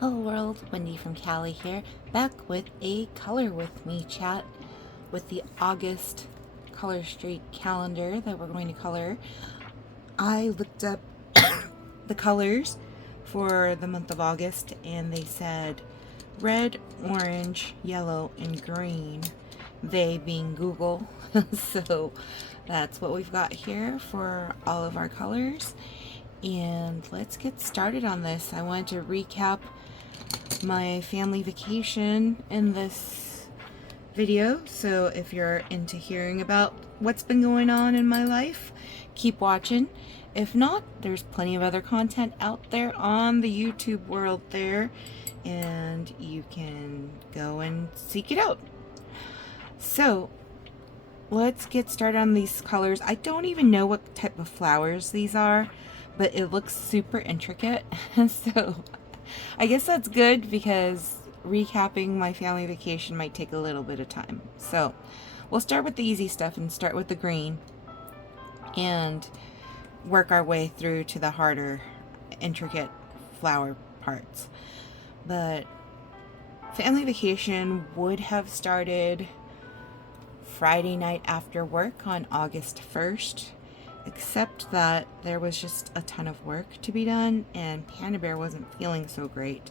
Hello world, Wendy from Cali here, back with a color with me chat with the August color streak calendar that we're going to color. I looked up the colors for the month of August and they said red, orange, yellow, and green. They being Google. So that's what we've got here for all of our colors. And let's get started on this. I wanted to recap my family vacation in this video, so if you're into hearing about what's been going on in my life, keep watching. If not, there's plenty of other content out there on the YouTube world there, and you can go and seek it out. So let's get started on these colors. I don't even know what type of flowers these are, but it looks super intricate. So I guess that's good because recapping my family vacation might take a little bit of time. So we'll start with the easy stuff and start with the green and work our way through to the harder, intricate flower parts. But family vacation would have started Friday night after work on August 1st, except that there was just a ton of work to be done and Panda Bear wasn't feeling so great.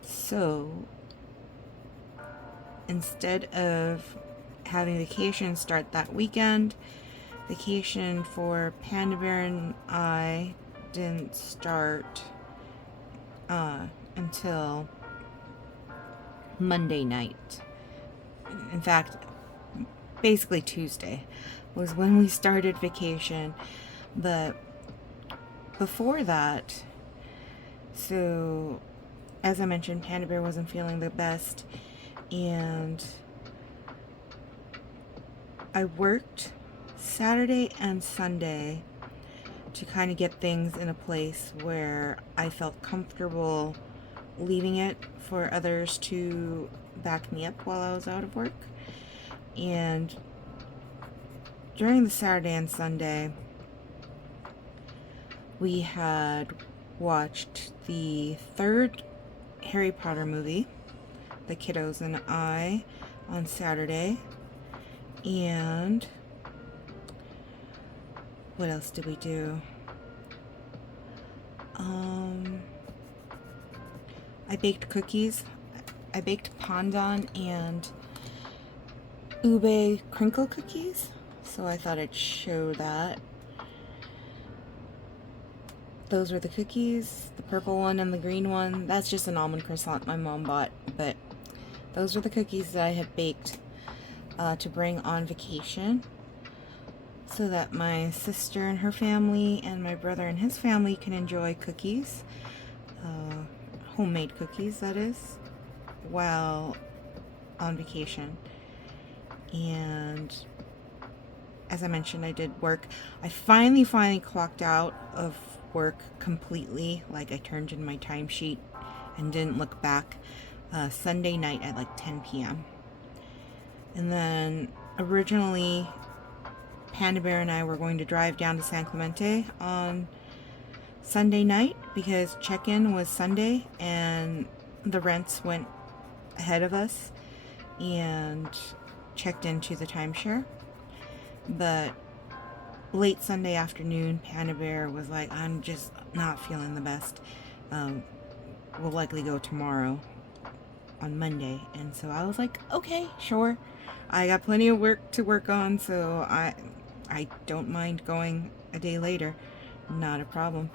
So instead of having vacation start that weekend, vacation for Panda Bear and I didn't start until Monday night. In fact, basically Tuesday was when we started vacation. But before that, so as I mentioned, Panda Bear wasn't feeling the best, and I worked Saturday and Sunday to kind of get things in a place where I felt comfortable leaving it for others to back me up while I was out of work. And during the Saturday and Sunday, we had watched the third Harry Potter movie, the kiddos and I, on Saturday. And what else did we do? I baked cookies. I baked pandan and ube crinkle cookies, so I thought I'd show that. Those were the cookies, the purple one and the green one. That's just an almond croissant my mom bought, but those were the cookies that I had baked to bring on vacation so that my sister and her family and my brother and his family can enjoy cookies, homemade cookies that is, while on vacation. And as I mentioned, I did work. I finally clocked out of work completely. Like, I turned in my timesheet and didn't look back Sunday night at like 10 p.m. And then originally Panda Bear and I were going to drive down to San Clemente on Sunday night because check-in was Sunday and the rents went ahead of us and checked into the timeshare. But late Sunday afternoon, Panda Bear was like, I'm just not feeling the best. We'll likely go tomorrow on Monday. And so I was like, okay, sure. I got plenty of work to work on, so I don't mind going a day later. Not a problem.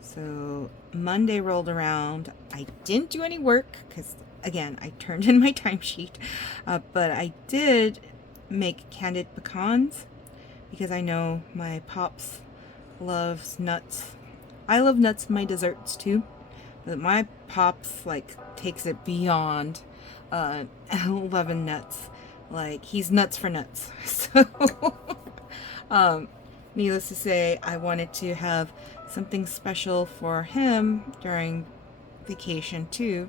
So Monday rolled around. I didn't do any work because, again, I turned in my timesheet. But I did make candied pecans because I know my pops loves nuts. I love nuts in my desserts too, but my pops like takes it beyond 11 nuts. Like, he's nuts for nuts. So needless to say, I wanted to have something special for him during vacation too.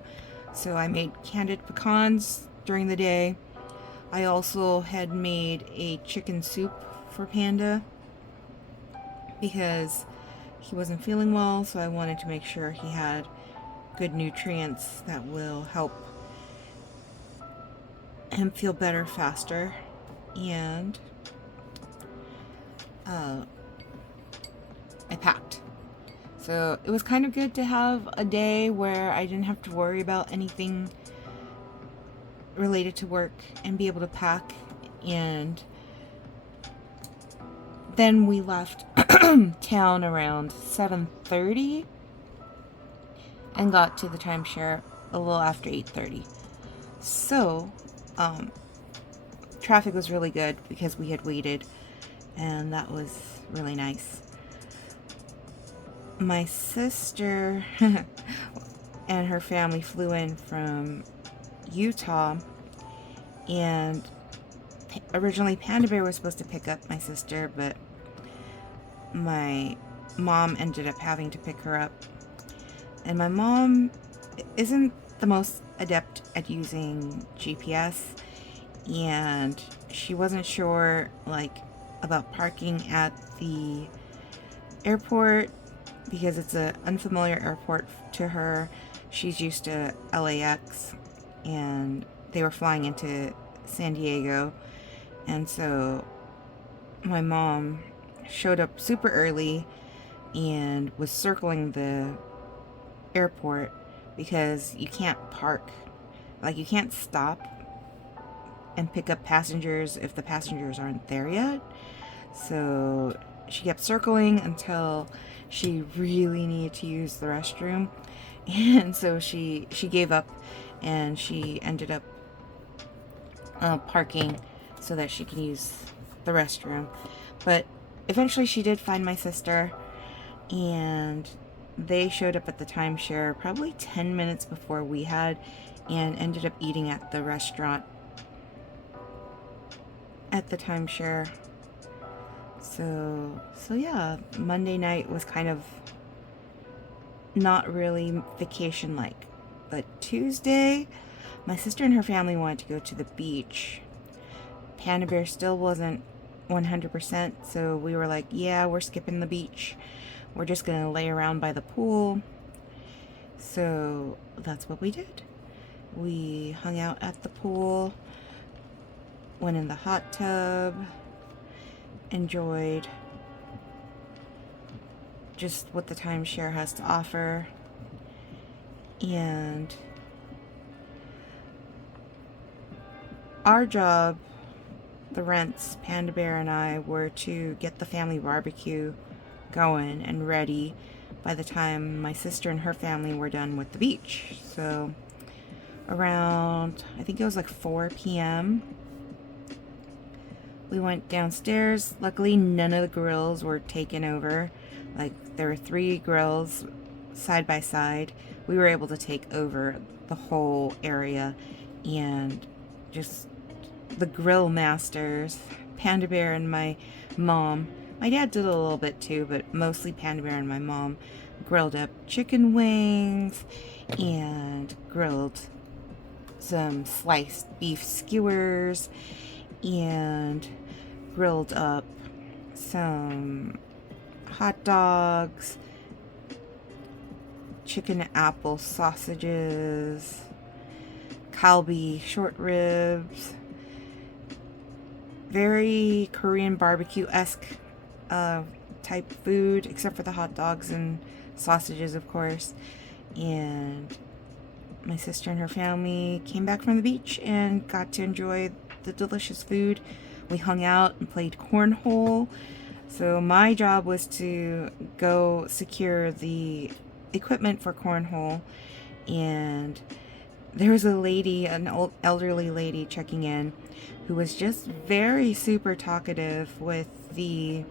So I made candied pecans during the day. I also had made a chicken soup for Panda because he wasn't feeling well, so I wanted to make sure he had good nutrients that will help him feel better faster. And I packed. So it was kind of good to have a day where I didn't have to worry about anything related to work and be able to pack. And then we left town around 7:30 and got to the timeshare a little after 8:30. So traffic was really good because we had waited, and that was really nice. My sister and her family flew in from Utah, and originally Panda Bear was supposed to pick up my sister, but my mom ended up having to pick her up. And my mom isn't the most adept at using GPS, and she wasn't sure about parking at the airport because it's an unfamiliar airport to her. She's used to LAX, and they were flying into San Diego, and so my mom showed up super early and was circling the airport because you can't park, you can't stop and pick up passengers if the passengers aren't there yet. So she kept circling until she really needed to use the restroom, and so she gave up, and she ended up parking so that she can use the restroom. But eventually she did find my sister, and they showed up at the timeshare probably 10 minutes before we had, and ended up eating at the restaurant at the timeshare. So yeah, Monday night was kind of not really vacation like. But Tuesday, my sister and her family wanted to go to the beach. Panda Bear still wasn't 100%, so we were like, yeah, we're skipping the beach. We're just gonna lay around by the pool. So that's what we did. We hung out at the pool, went in the hot tub, enjoyed just what the timeshare has to offer, and our job, the rents, Panda Bear and I, were to get the family barbecue going and ready by the time my sister and her family were done with the beach. So around, I think it was 4 p.m., we went downstairs. Luckily, none of the grills were taken over. There were 3 grills side by side. We were able to take over the whole area, and just the grill masters, Panda Bear and my mom. My dad did a little bit too, but mostly Panda Bear and my mom grilled up chicken wings and grilled some sliced beef skewers and grilled up some hot dogs, chicken apple sausages, kalbi short ribs, very Korean barbecue-esque type food, except for the hot dogs and sausages, of course. And my sister and her family came back from the beach and got to enjoy the delicious food. We hung out and played cornhole. So my job was to go secure the equipment for cornhole, and there was a lady, an old elderly lady checking in, who was just very super talkative with the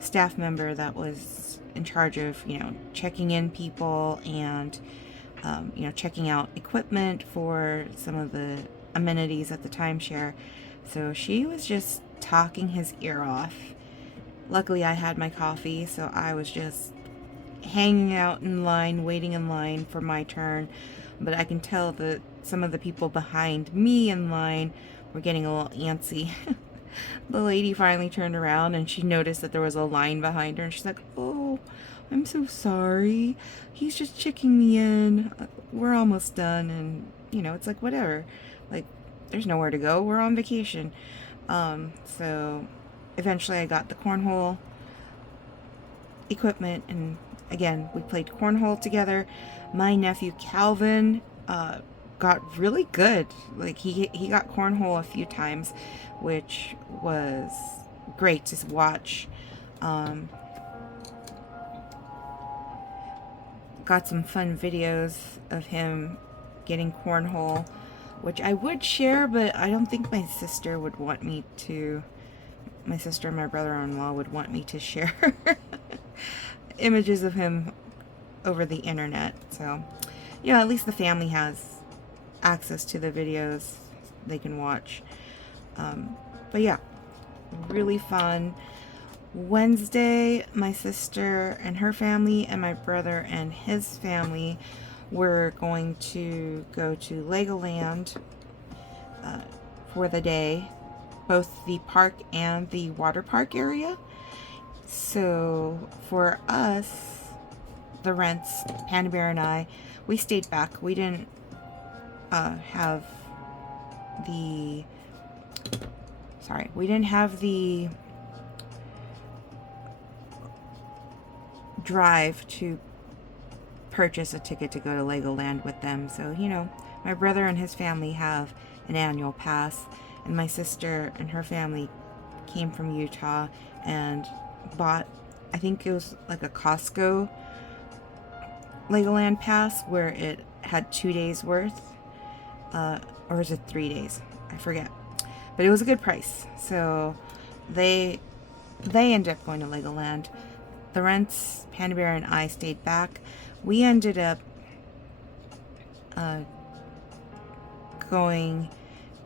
staff member that was in charge of, checking in people and, checking out equipment for some of the amenities at the timeshare. So she was just talking his ear off. Luckily, I had my coffee, so I was just hanging out in line, waiting in line for my turn. But I can tell that some of the people behind me in line were getting a little antsy. The lady finally turned around and she noticed that there was a line behind her, and she's like, "Oh, I'm so sorry. He's just checking me in. We're almost done. And, you know, it's like, whatever. Like, there's nowhere to go. We're on vacation. So eventually I got the cornhole equipment, and again, we played cornhole together. My nephew Calvin got really good. Like, he got cornhole a few times, which was great to watch. Got some fun videos of him getting cornhole, which I would share, but I don't think my sister would want me to. My sister and my brother-in-law would want me to share images of him over the internet. So, you know, at least the family has access to the videos they can watch. But yeah, really fun. Wednesday, my sister and her family and my brother and his family were going to go to Legoland for the day, both the park and the water park area. So for us, the Rents, Panda Bear and I, we stayed back. We didn't have the drive to purchase a ticket to go to Legoland with them. So, you know, my brother and his family have an annual pass, and my sister and her family came from Utah and bought, I think it was like a Costco Legoland pass where it had 2 days worth, or is it 3 days? I forget. But it was a good price. So they ended up going to Legoland. The Rents, Panda Bear, and I stayed back. We ended up going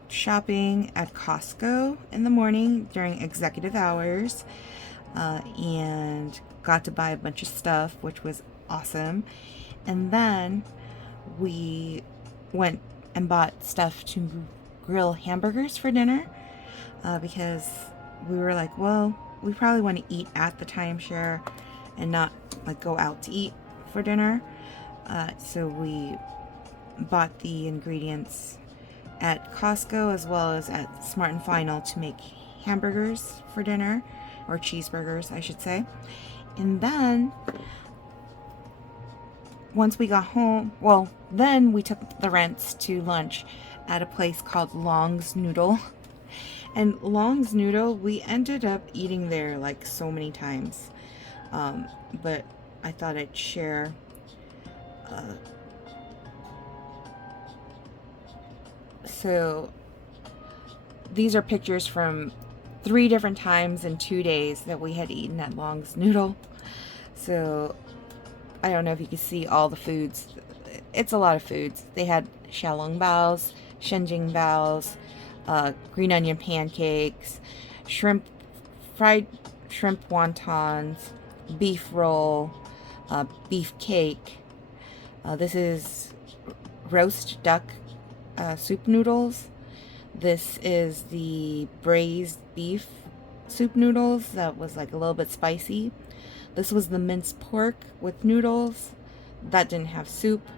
shopping at Costco in the morning during executive hours, and got to buy a bunch of stuff, which was awesome. And then we went and bought stuff to grill hamburgers for dinner, because we were like, well, we probably want to eat at the timeshare and not like go out to eat for dinner. So we bought the ingredients at Costco as well as at Smart and Final to make hamburgers for dinner, or cheeseburgers, I should say. And then once we got home, well, then we took the Rents to lunch at a place called Long's Noodle. And Long's Noodle, we ended up eating there like so many times. But I thought I'd share so these are pictures from 3 different times in 2 days that we had eaten at Long's Noodle. So I don't know if you can see all the foods. It's a lot of foods. They had xiaolong baos, shenjing baos, green onion pancakes, fried shrimp wontons, beef roll, beef cake. This is roast duck soup noodles. This is the braised beef soup noodles that was like a little bit spicy. This was the minced pork with noodles that didn't have soup.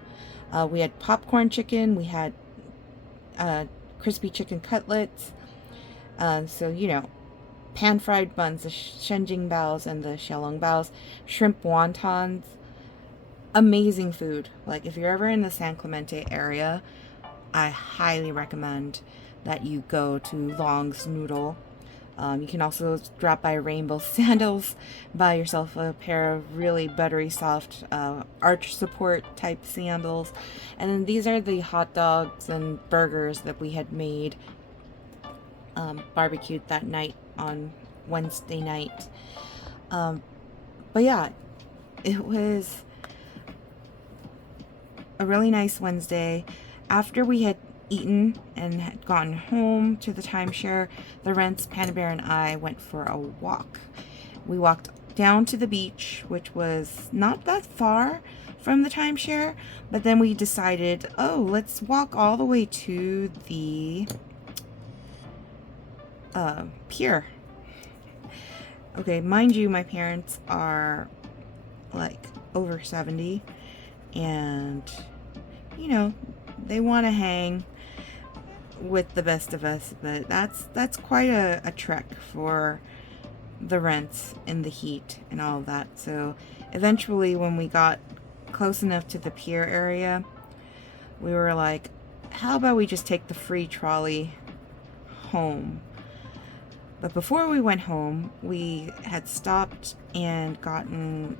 We had popcorn chicken. We had crispy chicken cutlets. So, you know, pan-fried buns, the shenjing baos and the xiaolong baos, shrimp wontons. Amazing food. Like, if you're ever in the San Clemente area, I highly recommend that you go to Long's Noodle. You can also drop by Rainbow Sandals, buy yourself a pair of really buttery soft arch support type sandals. And then these are the hot dogs and burgers that we had made, barbecued that night on Wednesday night. But yeah, it was a really nice Wednesday. After we had eaten and had gotten home to the timeshare, the Rents, Panda Bear, and I went for a walk. We walked down to the beach, which was not that far from the timeshare, but then we decided, oh, let's walk all the way to the pier. Okay, mind you, my parents are like over 70, and you know, they want to hang with the best of us, but that's quite a trek for the rents and the heat and all of that. So eventually, when we got close enough to the pier area, we were like, how about we just take the free trolley home? But before we went home, we had stopped and gotten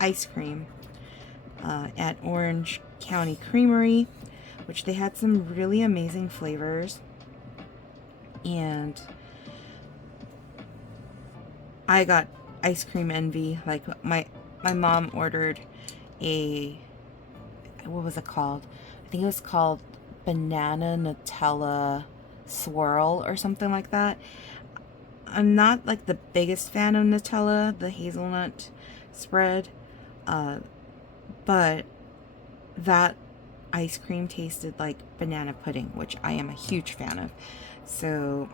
ice cream at Orange County Creamery, which they had some really amazing flavors. And I got ice cream envy. Like my mom ordered a, what was it called? I think it was called banana Nutella swirl or something like that. I'm not like the biggest fan of Nutella, the hazelnut spread, but that ice cream tasted like banana pudding, which I am a huge fan of. So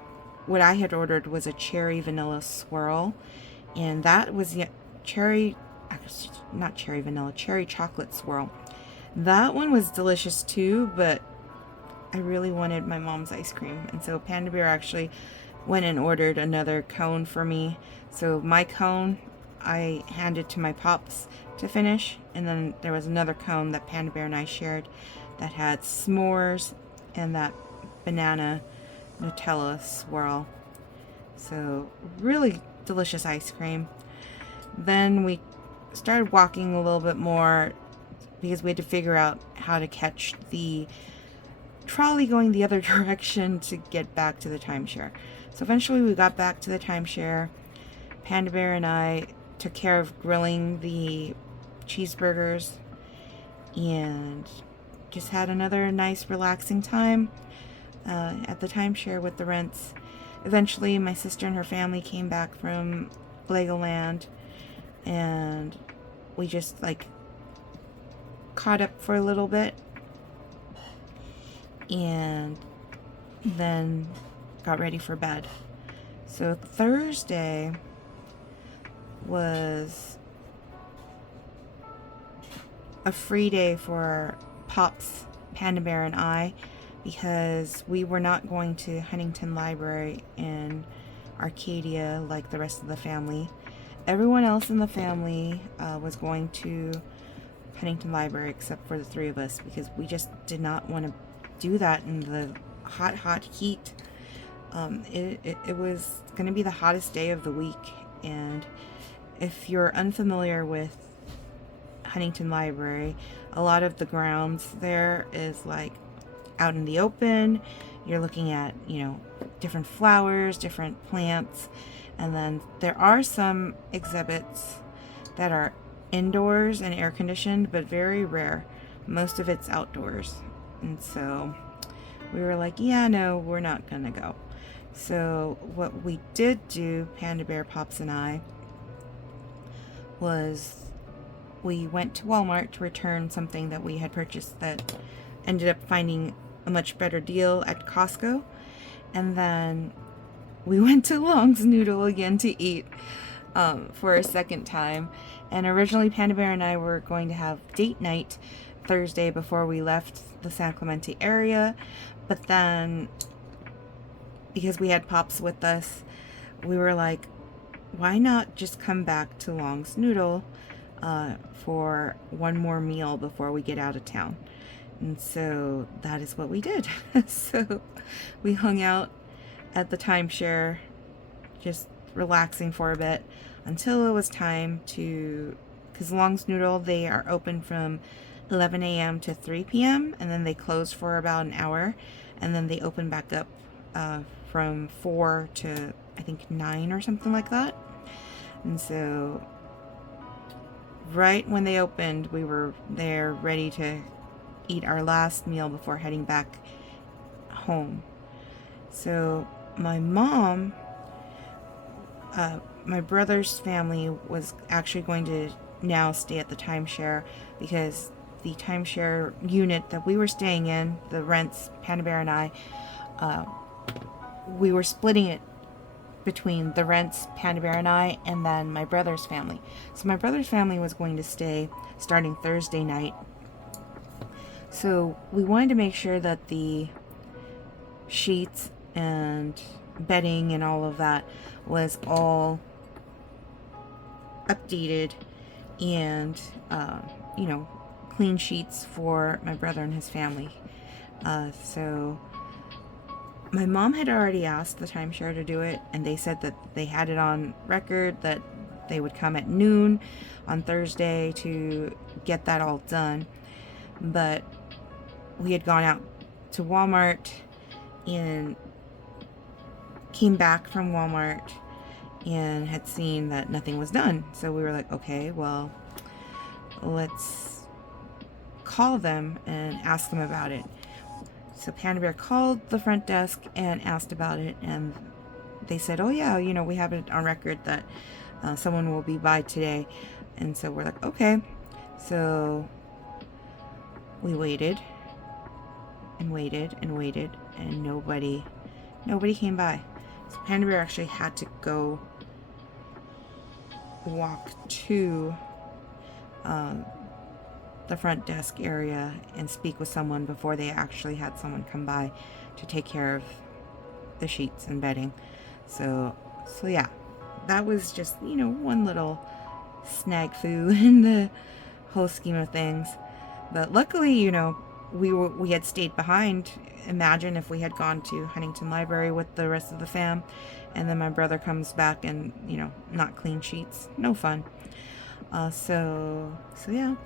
what I had ordered was a cherry vanilla swirl, and that was cherry chocolate swirl. That one was delicious too, but I really wanted my mom's ice cream, and so Panda Bear actually went and ordered another cone for me. So my cone I handed to my pops to finish, and then there was another cone that Panda Bear and I shared that had s'mores and that banana Nutella swirl. So really delicious ice cream. Then we started walking a little bit more because we had to figure out how to catch the trolley going the other direction to get back to the timeshare. So eventually we got back to the timeshare. Panda Bear and I took care of grilling the cheeseburgers and just had another nice relaxing time at the timeshare with the rents. Eventually my sister and her family came back from Legoland, and we just like caught up for a little bit and then got ready for bed. So Thursday was a free day for Pops, Panda Bear, and I, because we were not going to Huntington Library in Arcadia like the rest of the family. Everyone else in the family was going to Huntington Library except for the three of us, because we just did not want to do that in the hot heat. It was going to be the hottest day of the week, and if you're unfamiliar with Huntington Library, a lot of the grounds there is like out in the open. You're looking at, you know, different flowers, different plants, and then there are some exhibits that are indoors and air conditioned, but very rare. Most of it's outdoors. And so we were like, yeah, no, we're not gonna go. So what we did do, Panda Bear, Pops, and I, was we went to Walmart to return something that we had purchased that ended up finding a much better deal at Costco. And then we went to Long's Noodle again to eat for a second time. And originally Panda Bear and I were going to have date night Thursday before we left the San Clemente area, but then because we had Pops with us, we were like, why not just come back to Long's Noodle for one more meal before we get out of town? And so that is what we did. So we hung out at the timeshare, just relaxing for a bit until it was time to, because Long's Noodle, they are open from 11 a.m. to 3 p.m. and then they close for about an hour, and then they open back up from 4 to I think 9 or something like that. And so right when they opened, we were there ready to eat our last meal before heading back home. So my mom, my brother's family was actually going to now stay at the timeshare, because the timeshare unit that we were staying in, the rents, Panda Bear and I, we were splitting it between the Rents, Panda Bear, and I, and then my brother's family. So my brother's family was going to stay starting Thursday night. So we wanted to make sure that the sheets and bedding and all of that was all updated and, clean sheets for my brother and his family. So my mom had already asked the timeshare to do it, and they said that they had it on record that they would come at noon on Thursday to get that all done. But we had gone out to Walmart and came back from Walmart and had seen that nothing was done. So we were like, okay, well, let's call them and ask them about it. So Panda Bear called the front desk and asked about it, and they said, oh yeah, we have it on record that someone will be by today. And so we're like, okay. So we waited and waited and waited, and nobody came by. So Panda Bear actually had to go walk to the front desk area and speak with someone before they actually had someone come by to take care of the sheets and bedding. So yeah, that was just, one little snafu in the whole scheme of things. But luckily, we had stayed behind. Imagine if we had gone to Huntington Library with the rest of the fam, and then my brother comes back and, not clean sheets. No fun. So yeah.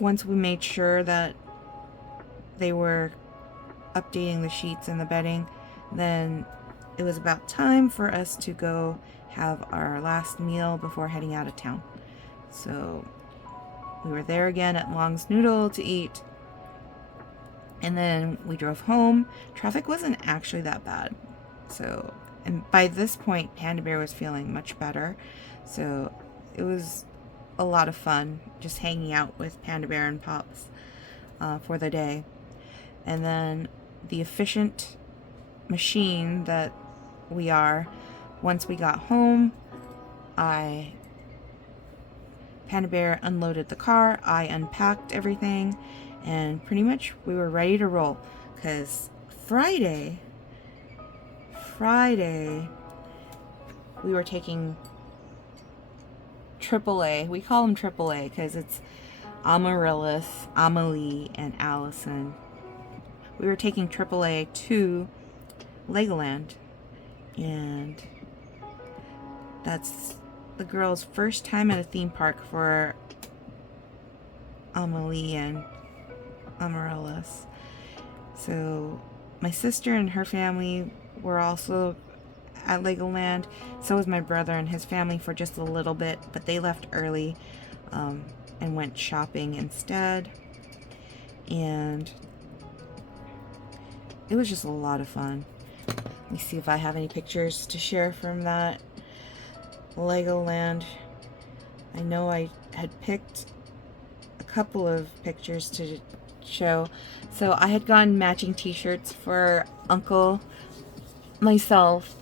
Once we made sure that they were updating the sheets and the bedding, then it was about time for us to go have our last meal before heading out of town. So we were there again at Long's Noodle to eat, and then we drove home. Traffic wasn't actually that bad. So, and by this point, Panda Bear was feeling much better. So it was a lot of fun just hanging out with Panda Bear and Pops for the day. And then the efficient machine that we are, once we got home, Panda Bear unloaded the car, I unpacked everything, and pretty much we were ready to roll. Because Friday, we were taking AAA. We call them AAA because it's Amaryllis, Amelie, and Allison. We were taking AAA to Legoland, and that's the girls' first time at a theme park for Amelie and Amaryllis. So my sister and her family were also at Legoland. So was my brother and his family for just a little bit, but they left early and went shopping instead. And it was just a lot of fun. Let me see if I have any pictures to share from that Legoland. I know I had picked a couple of pictures to show. So I had gotten matching t-shirts for Uncle, myself,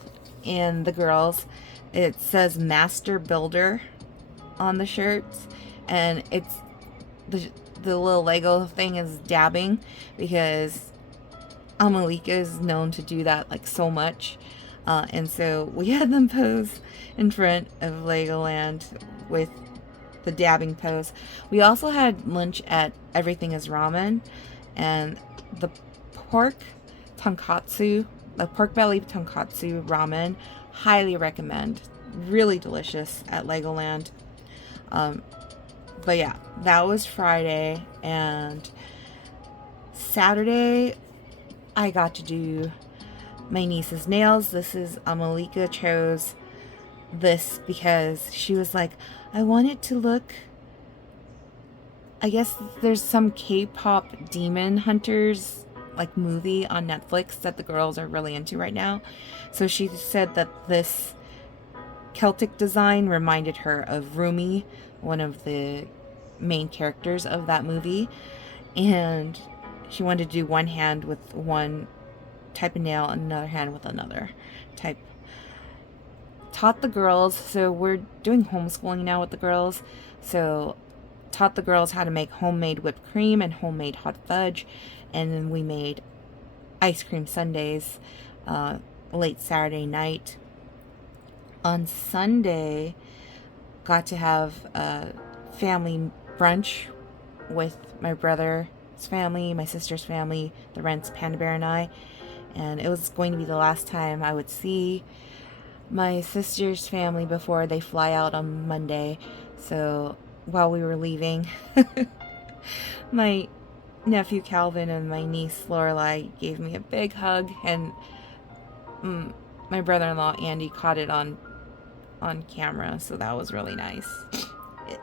and the girls. It says Master Builder on the shirts, and it's the little Lego thing is dabbing because Amalika is known to do that like so much. And so we had them pose in front of Legoland with the dabbing pose. We also had lunch at Everything is Ramen, and the pork tonkatsu, the pork belly tonkatsu ramen, highly recommend. Really delicious at Legoland. But yeah, that was Friday, and Saturday I got to do my niece's nails. This is Amalika chose this because she was like, I want it to look, I guess there's some K-pop demon hunters like movie on Netflix that the girls are really into right now. So she said that this Celtic design reminded her of Rumi, one of the main characters of that movie, and she wanted to do one hand with one type of nail and another hand with another type. taught the girls, so we're doing homeschooling now with the girls, so taught the girls how to make homemade whipped cream and homemade hot fudge, and then we made ice cream sundaes late Saturday night. On Sunday, got to have a family brunch with my brother's family, my sister's family, the Rents, Panda Bear, and I, and it was going to be the last time I would see my sister's family before they fly out on Monday. So while we were leaving, my nephew Calvin and my niece Lorelai gave me a big hug, and my brother-in-law Andy caught it on camera, so that was really nice.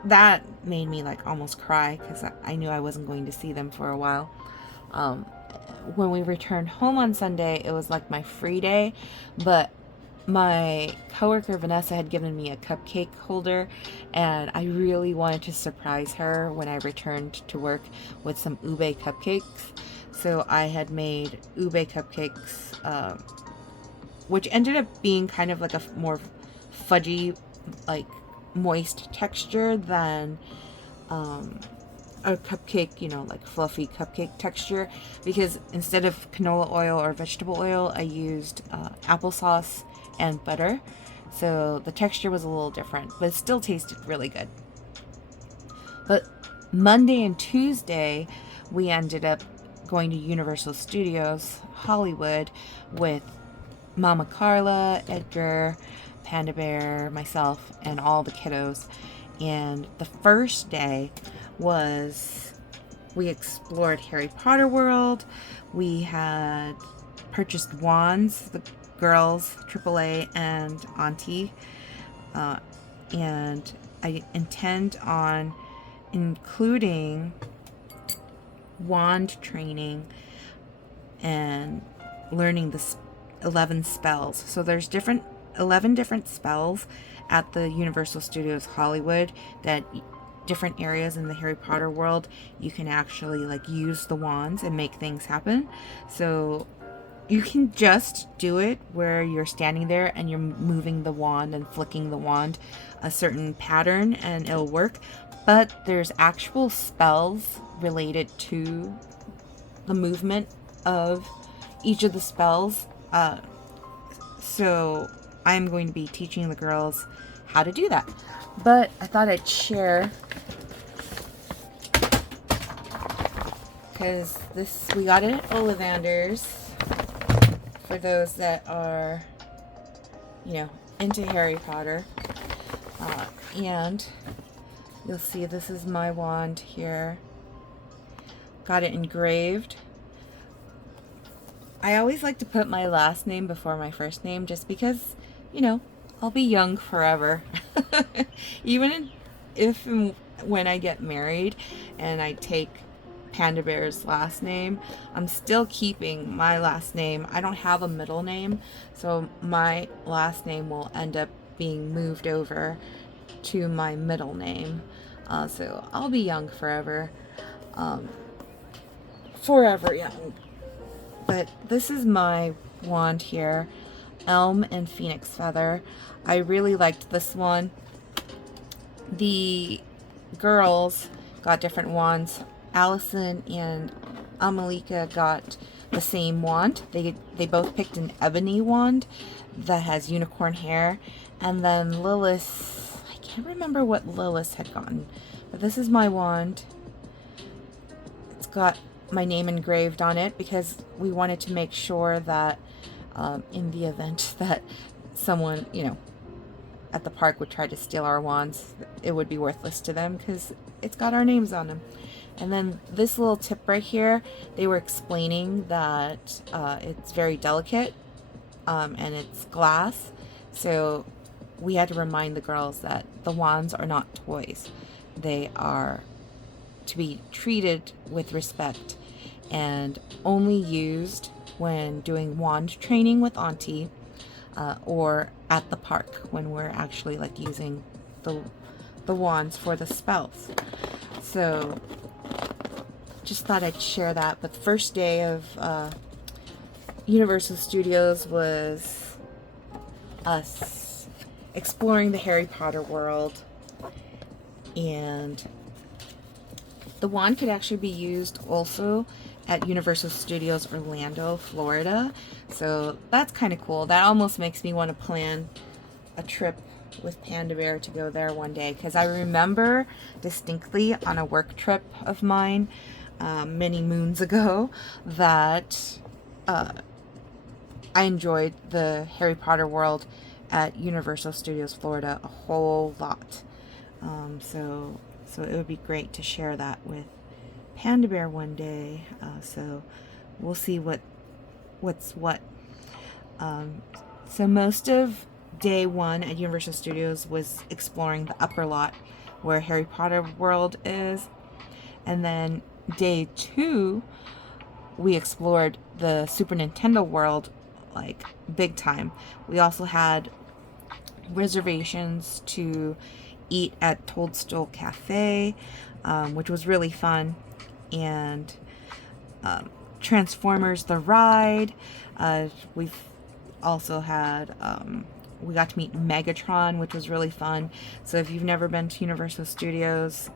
That made me like almost cry because I knew I wasn't going to see them for a while. When we returned home on Sunday, it was like my free day, but my coworker Vanessa had given me a cupcake holder, and I really wanted to surprise her when I returned to work with some ube cupcakes. So I had made ube cupcakes, which ended up being kind of like a more fudgy, like moist texture than a cupcake, you know, like fluffy cupcake texture, because instead of canola oil or vegetable oil, I used applesauce and butter, so the texture was a little different, but it still tasted really good. But Monday and Tuesday, we ended up going to Universal Studios Hollywood with Mama Carla, Edgar, Panda Bear, myself, and all the kiddos. And the first day was we explored Harry Potter World. We had purchased wands, the girls, AAA and Auntie, and I intend on including wand training and learning the 11 spells. So there's 11 different spells at the Universal Studios Hollywood, that different areas in the Harry Potter world you can actually like use the wands and make things happen. So you can just do it where you're standing there and you're moving the wand and flicking the wand a certain pattern and it'll work. But there's actual spells related to the movement of each of the spells. So I'm going to be teaching the girls how to do that. But I thought I'd share, because we got it at Ollivander's. For those that are, you know, into Harry Potter. And you'll see this is my wand here. Got it engraved. I always like to put my last name before my first name, just because, you know, I'll be young forever. Even if and when I get married and I take Panda Bear's last name, I'm still keeping my last name. I don't have a middle name, so my last name will end up being moved over to my middle name. So I'll be young forever. Forever young. But this is my wand here, Elm and Phoenix Feather. I really liked this one. The girls got different wands. Allison and Amalika got the same wand. They both picked an ebony wand that has unicorn hair. And then Lilith, I can't remember what Lilith had gotten, but this is my wand. It's got my name engraved on it because we wanted to make sure that in the event that someone, you know, at the park would try to steal our wands, it would be worthless to them because it's got our names on them. And then this little tip right here, they were explaining that it's very delicate and it's glass. So we had to remind the girls that the wands are not toys. They are to be treated with respect and only used when doing wand training with Auntie or at the park when we're actually like using the wands for the spells. So just thought I'd share that. But the first day of Universal Studios was us exploring the Harry Potter world. And the wand could actually be used also at Universal Studios Orlando, Florida. So that's kind of cool. That almost makes me want to plan a trip with Panda Bear to go there one day, because I remember distinctly on a work trip of mine many moons ago that I enjoyed the Harry Potter world at Universal Studios Florida a whole lot. So it would be great to share that with Panda Bear one day. So we'll see what's what. So most of day one at Universal Studios was exploring the upper lot where Harry Potter world is. And then day two, we explored the Super Nintendo world like big time. We also had reservations to eat at Toadstool Cafe, which was really fun. And Transformers the ride. We've also had we got to meet Megatron, which was really fun. So if you've never been to Universal Studios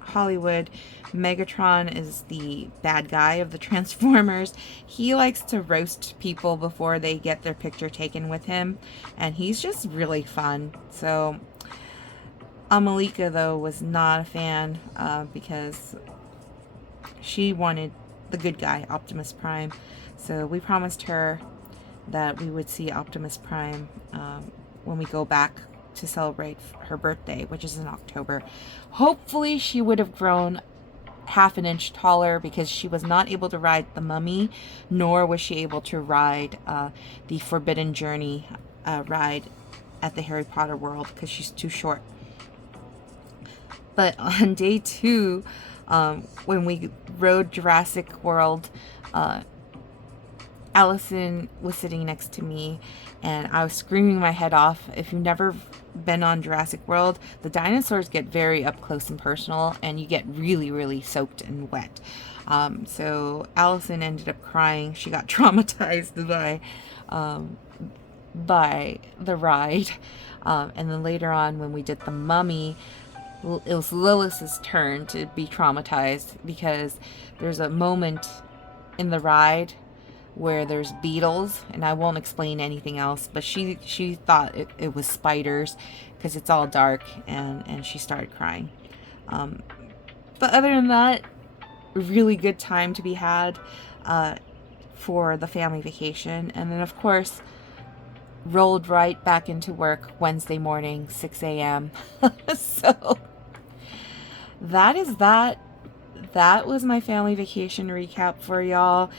Hollywood, Megatron is the bad guy of the Transformers. He likes to roast people before they get their picture taken with him, and he's just really fun. So Amalika, though, was not a fan because she wanted the good guy, Optimus Prime. So we promised her that we would see Optimus Prime when we go back to celebrate her birthday, which is in October. Hopefully she would have grown half an inch taller, because she was not able to ride the Mummy, nor was she able to ride the Forbidden Journey ride at the Harry Potter world, because she's too short. But on day two, when we rode Jurassic World, Allison was sitting next to me, and I was screaming my head off. If you've never been on Jurassic World, the dinosaurs get very up close and personal, and you get really, really soaked and wet. So Allison ended up crying. She got traumatized by the ride. And then later on, when we did the Mummy, it was Lilith's turn to be traumatized, because there's a moment in the ride where there's beetles, and I won't explain anything else, but she thought it was spiders because it's all dark, and she started crying. But other than that, really good time to be had for the family vacation. And then, of course, rolled right back into work Wednesday morning, 6 a.m. So that is that. That was my family vacation recap for y'all.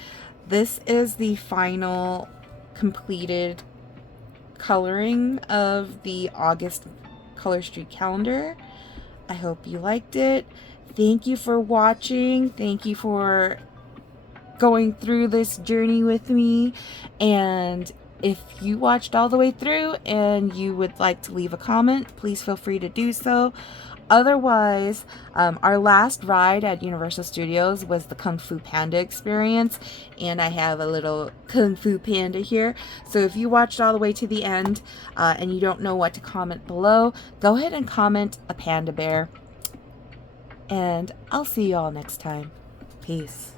This is the final completed coloring of the August Color Street calendar. I hope you liked it. Thank you for watching. Thank you for going through this journey with me. And if you watched all the way through and you would like to leave a comment, please feel free to do so. Otherwise, our last ride at Universal Studios was the Kung Fu Panda experience, and I have a little Kung Fu Panda here. So if you watched all the way to the end and you don't know what to comment below, go ahead and comment a panda bear. And I'll see you all next time. Peace.